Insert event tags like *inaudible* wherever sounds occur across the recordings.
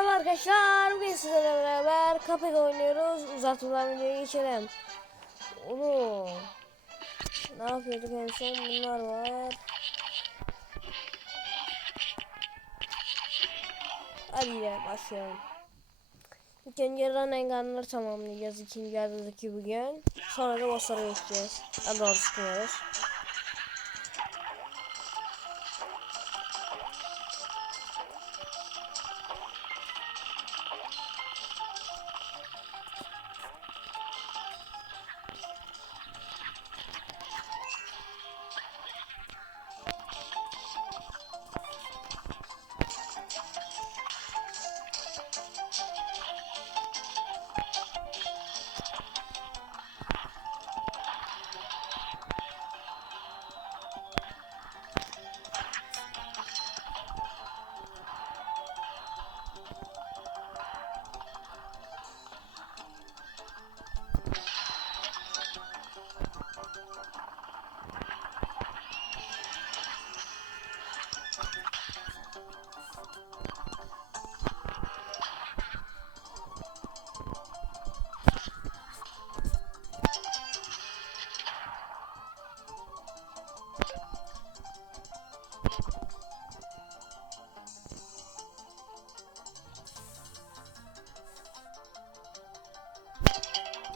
Merhaba arkadaşlar. Bugün sizlerle beraber Cuphead oynuyoruz. Uzatmadan videoya geçelim. Onu ne yapıyorduk en son? Bunlar var. Hadi yine başlayalım. İlk önce run enganları tamamlayacağız ikinci adadaki bugün. Sonra da bosslara geçeceğiz. Daha doğrusu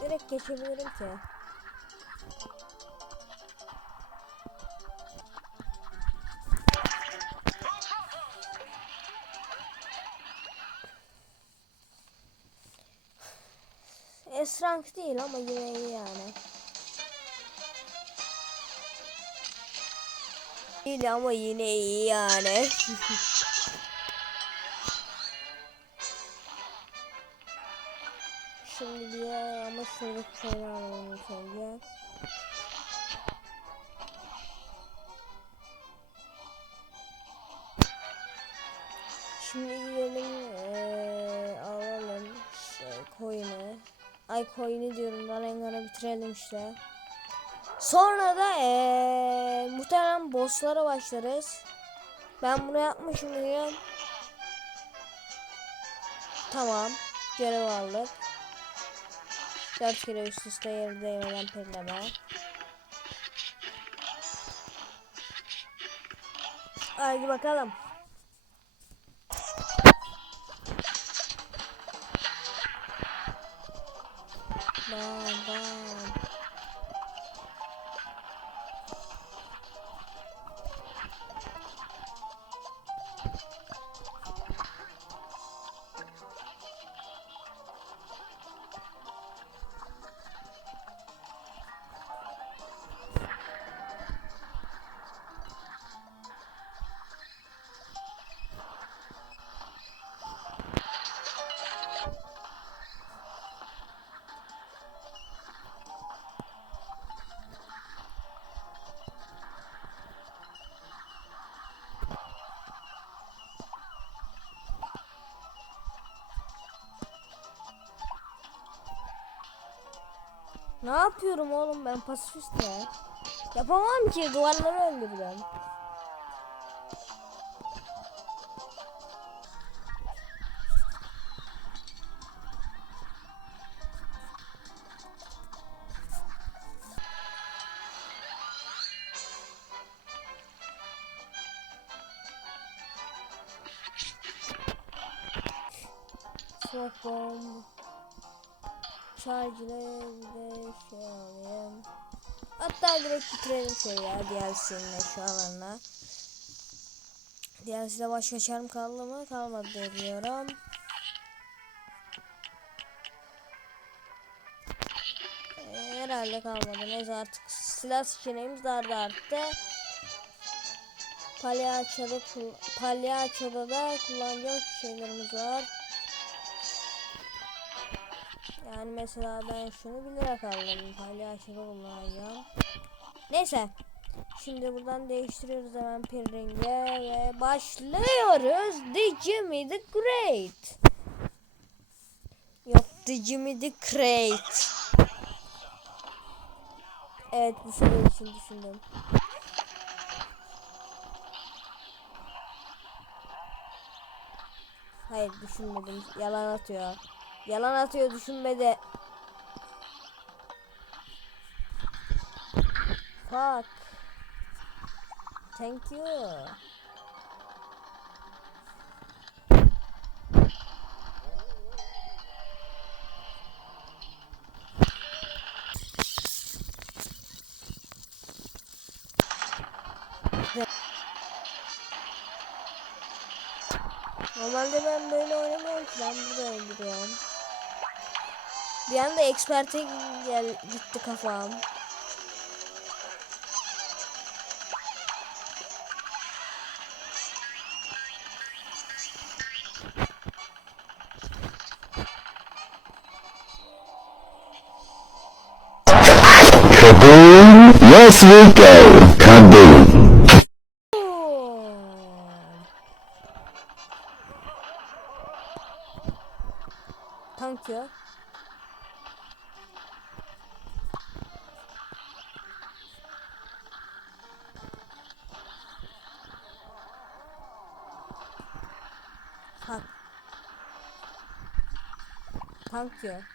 Direkt geçebilirim ki. S-rank değil ama yine iyi yani. Değil ama yine iyi yani. *laughs* önce. Şimdi gidelim eee, alalım şey, coin'i. Ay coin'i diyorum ben Rengar'ı bitirelim işte. Sonra da eee muhtemelen bosslara başlarız. Ben bunu yapmışım diyorum. Tamam. Görev aldık. Dört kere üst üste yere değmeden perileme. Haydi bakalım. Ne yapıyorum oğlum ben pasifist ya. Yapamam ki duvarları öldüreceğim. Smoke bomb. Bir de şey alayım. Hatta direkt bitirelim şey ya DLC'nin eşyalarına. DLC'de başka çarm kaldı mı? Kalmadı diye. Ee, herhalde kalmadı. Neyse artık silah seçeneğimiz daha da arttı. Palyaçoda, palyaçoda da kullanacak şeylerimiz var. Yani mesela ben şunu 1 lira kaldım. Palyaçoda kullanacağım. Neyse. Şimdi buradan değiştiriyoruz hemen pin ringe ve başlıyoruz. The Jimmy the Great. Yok The Jimmy the Great. Evet sefer için düşündüm. Hayır düşünmedim. Yalan atıyor. Yalan atıyor düşünmedi. Fuck. Thank you. Normalde ben böyle oynamıyorum ki ben burada öldürüyorum. Bir anda experte gel gitti kafam. Yes, we go! Kaboom! Tank ya.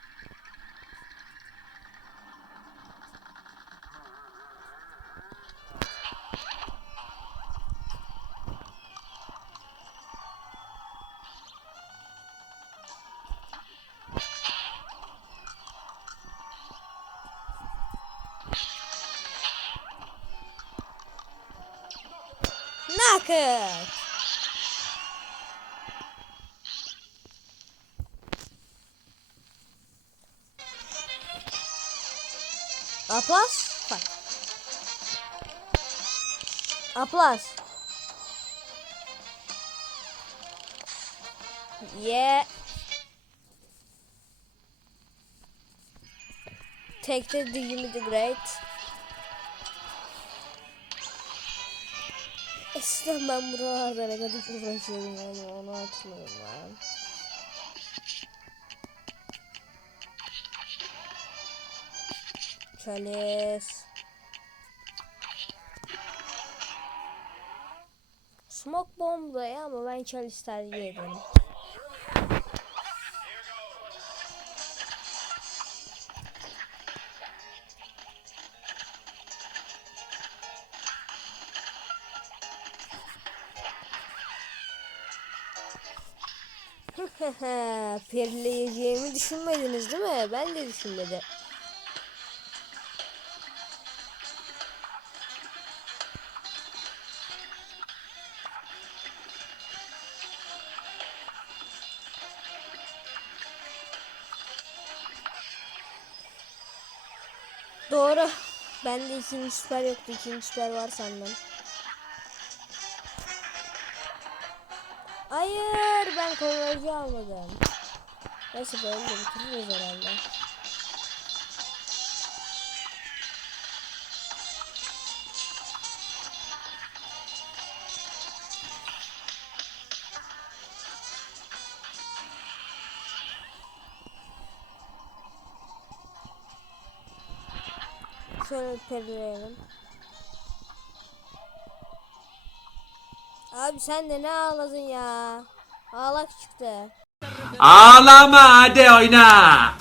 Aplas. Yeah. Take the Jimmy the Great. Eskiden ben buralarda ne kadar uğraşıyordum onu, onu hatırlıyorum ben. Chalice. Smoke bomb da ya ama ben chalice tercih ederim. *laughs* Perileyeceğimi düşünmediniz değil mi? Ben de düşünmedim. Bende ikinci süper yoktu. İkinci süper var sandım. Hayır ben konverji almadım. Neyse böyle bitiririz herhalde. Şöyle perileyelim. Abi sen de ne ağladın ya? Ağlak çıktı. Ağlama hadi oyna.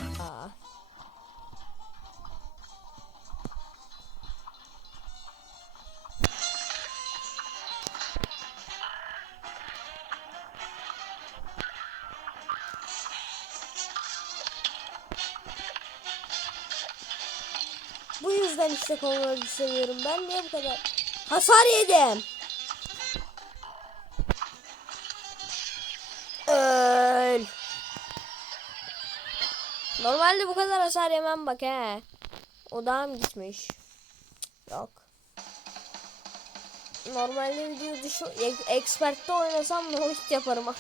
İşte konuları seviyorum. Ben niye bu kadar hasar yedim? Öl. Normalde bu kadar hasar yemem bak he. Odağım gitmiş. Yok. Normalde video dışı expert'te oynasam no hit yaparım. *laughs*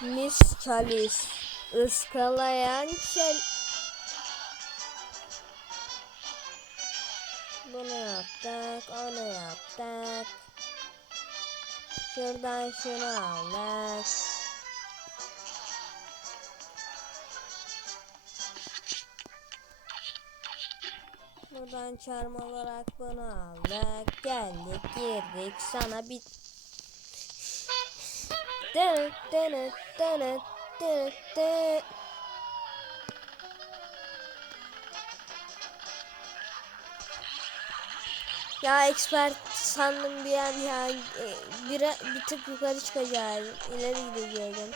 Miss Chalice ıskalayan çel Bunu yaptık, onu yaptık. Şuradan şunu aldık. Buradan çarmı olarak bunu aldık. Geldik girdik sana bir... Dınıt dınıt dınıt dınıt dınıt. Ya expert sandım bir an ya e, bir, bir tık yukarı çıkacağım. ileri gideceğim.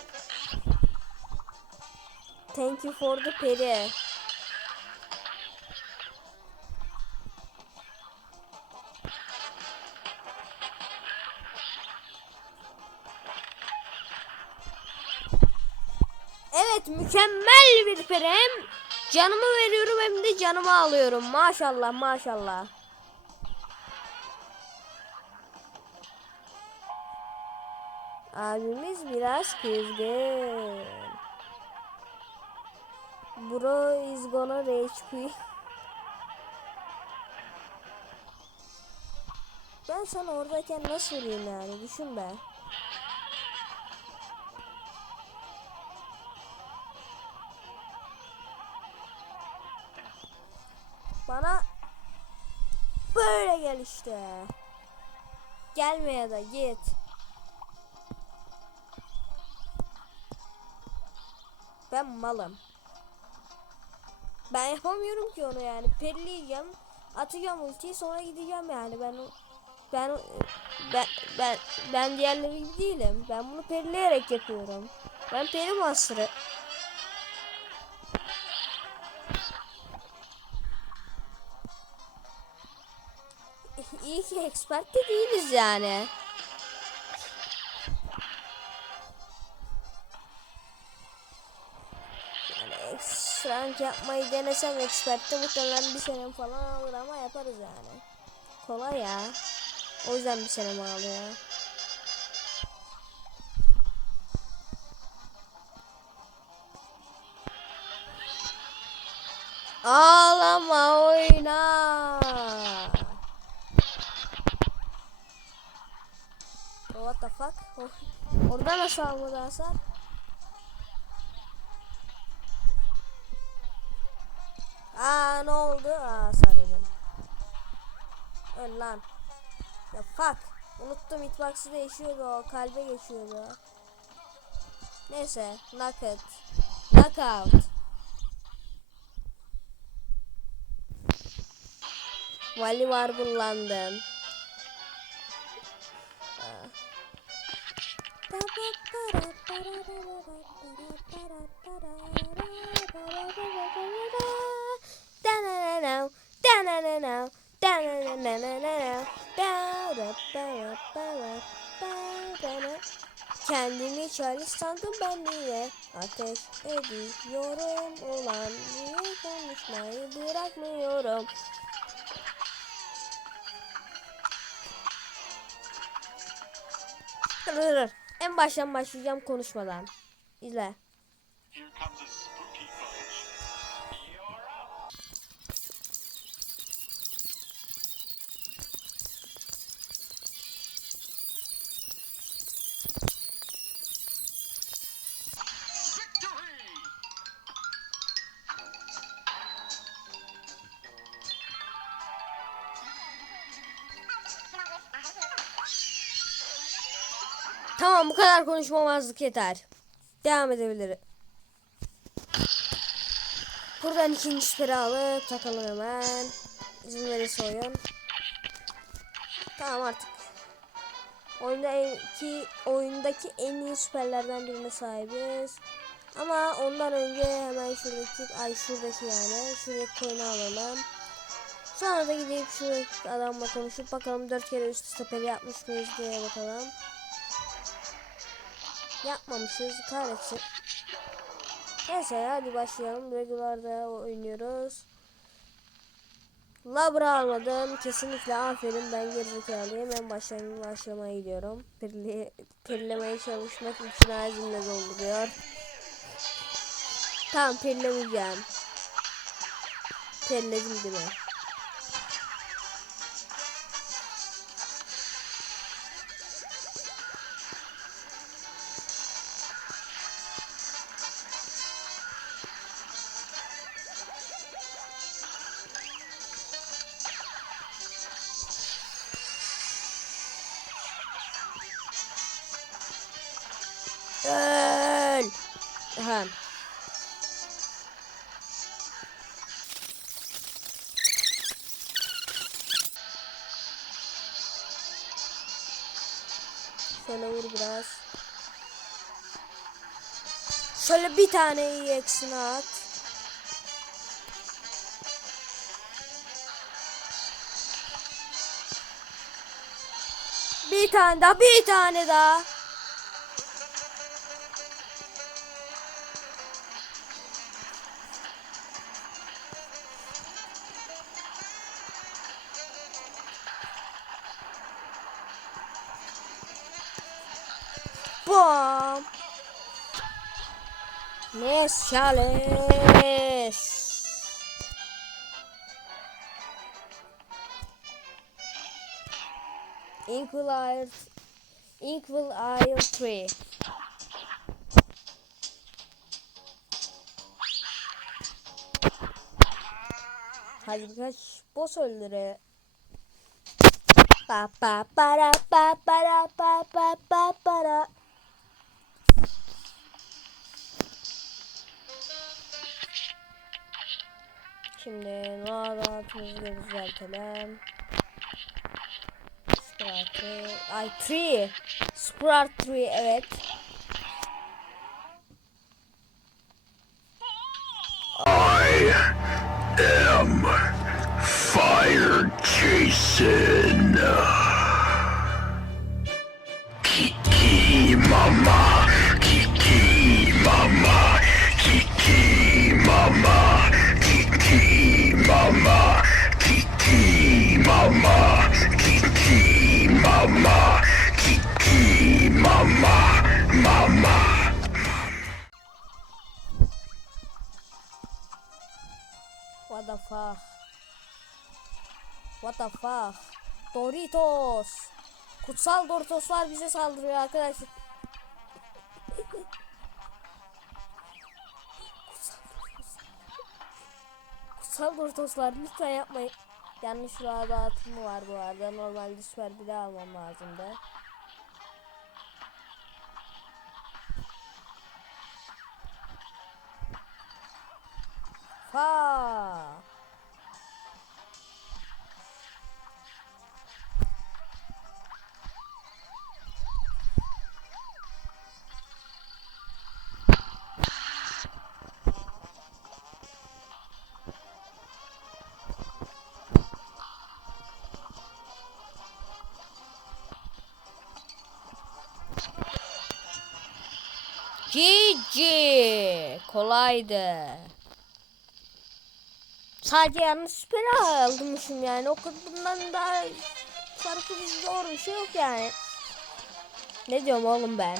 Thank you for the peri. Evet mükemmel bir peri. Hem canımı veriyorum hem de canımı alıyorum. Maşallah maşallah. Abimiz biraz kızgın. Bro is gonna rage quit. Ben sana oradayken nasıl vurayım yani düşün be. İşte. Gelmeye de git. Ben malım. Ben yapamıyorum ki onu yani. Perleyeceğim. Atacağım ultiyi sonra gideceğim yani. Ben ben ben ben, ben diğerleri gibi değilim. Ben bunu perleyerek yapıyorum. Ben peri master'ı. Expert de değiliz yani. Yani rank yapmayı denesem experte muhtemelen bir senem falan alır ama yaparız yani. Kolay ya. O yüzden bir senem alıyor. Ağlama oyna. Oh, Orada nasıl almadı hasar? Aa ne oldu? Aa sarıydım. Öl lan. Ya fuck. Unuttum hitbox'ı değişiyordu o. Kalbe geçiyordu. Neyse. Knockout. Knockout. Vali var kullandım. Kendimi Charles sandım ben niye ateş ediyorum ulan niye konuşmayı bırakmıyorum. En baştan başlayacağım konuşmadan. İzle. Tamam bu kadar konuşmamazlık yeter. Devam edebiliriz. Buradan ikinci süperi alıp takalım hemen. İzin verirse oyun. Tamam artık. Oyunda en, ki, oyundaki en iyi süperlerden birine sahibiz. Ama ondan önce hemen şuradaki, ay şuradaki yani, şuradaki coin'i alalım. Sonra da gidip şuradaki adamla konuşup bakalım 4 kere üst üste peri yapmış mıyız diye bakalım. Yapmamışız kahretsin. Neyse hadi başlayalım. Regular'da oynuyoruz. Labra almadım. Kesinlikle aferin ben gerizekalıyım. En baştan başlamaya gidiyorum. Pirli, pirlemeye çalışmak için ağzımla dolduruyor. Tamam pirlemeyeceğim. Pirledim değil mi? Şöyle vur biraz. Şöyle bir tane iyi at. Bir tane daha, bir tane daha. Meşales. Equal Isle Equal Isle 3 Hadi birkaç boss öldüre. Pa pa para pa para pa pa pa para. Şimdi rahatımızı da düzeltelim. Sprat Ay 3 Sprat 3 evet. am Fire Jason. What the fuck? Doritos. Kutsal Doritoslar bize saldırıyor arkadaşlar. Kutsal Doritoslar. Lütfen yapmayın. Yanlış rüya dağıtımı var bu arada. Normalde süper bile almam lazımdı. Fa. GG kolaydı. Sadece yanlış süper almışım yani. O kadar bundan daha farklı bir zor bir şey yok yani. Ne diyorum oğlum ben?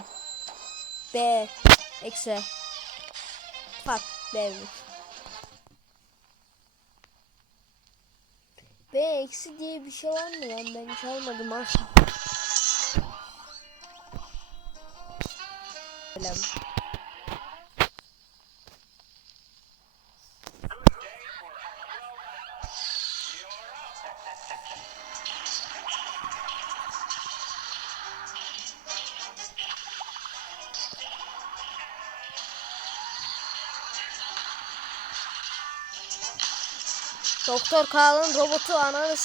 B eksi. Fuck B B eksi diye bir şey var mı lan? Ben hiç almadım ha. Selam. Doktor Karl'ın robotu ananı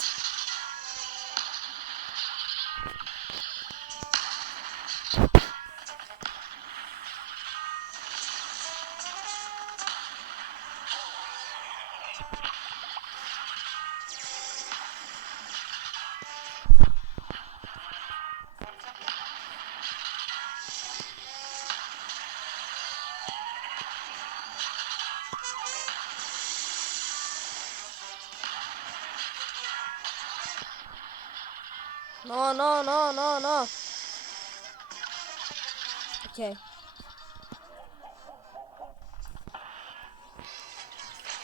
No no no no no. Okay.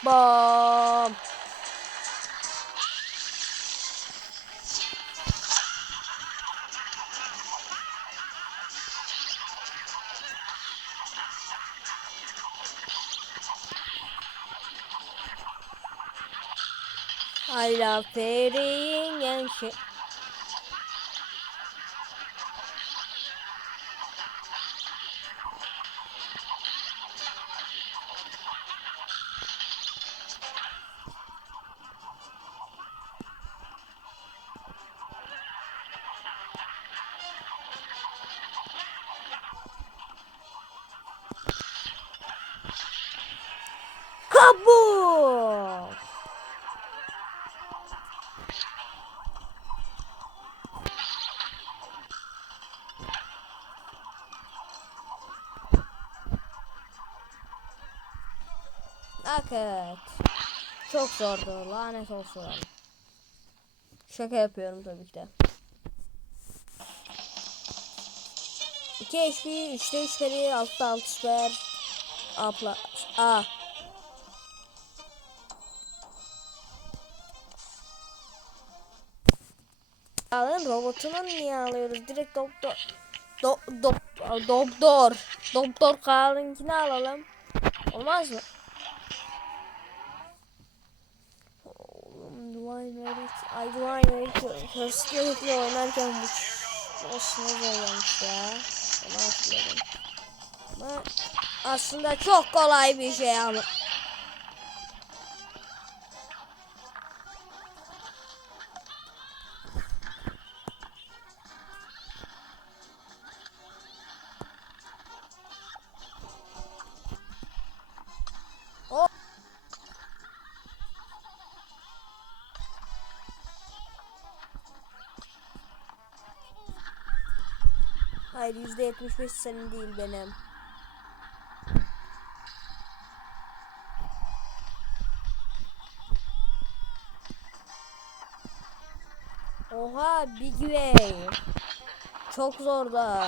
Bom. I love fading and shit. Nakit. Çok zordu. Lanet olsun. Şaka yapıyorum tabii ki de. 2 HP, 3'te 3 peri, 6'da 6 süper. A plus. A. Alın robotunun niye alıyoruz? Direkt doktor. Do, do, doktor. Doktor Karl'ınkini alalım. Olmaz mı? Oğlum Divine Merit. Ay Divine Merit. Hırslı yönetli oynarken bu Aslında zorlamış ya. Ama aslında çok kolay bir şey ama. Hayır %75 senin değil benim. Oha Big Way. Çok zor da.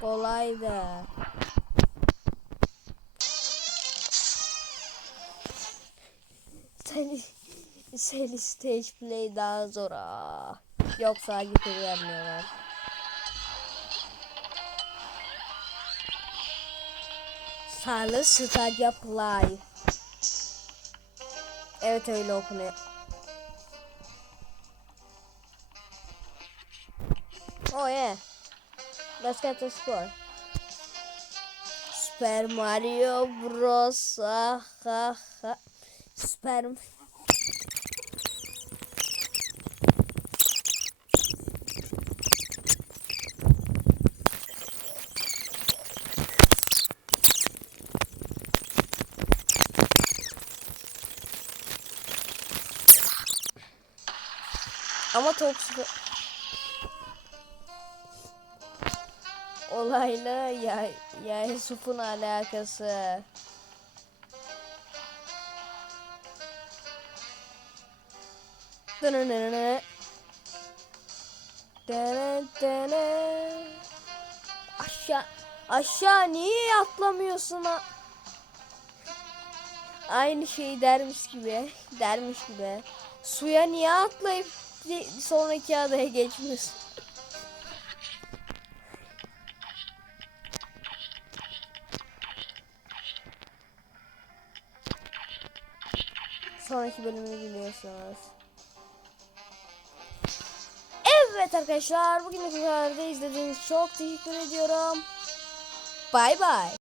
Kolaydı. Seni seni stage play daha zor. Yoksa gitiri vermiyorlar. Sarlı Stadia Play. Evet öyle okunuyor. Oh yeah. The score. Super Mario Bros. Ah, ah, ah. Super Ama top. Olayla ya Yusuf'un alakası. Dınınınını. Dene dene. Aşağı aşağı niye atlamıyorsun ha? Aynı şeyi dermiş gibi, dermiş gibi. Suya niye atlayıp sonraki adaya geçmiyorsun? Sonraki bölümünü biliyorsunuz. Evet arkadaşlar bugün de izlediğiniz çok teşekkür ediyorum. Bay bay.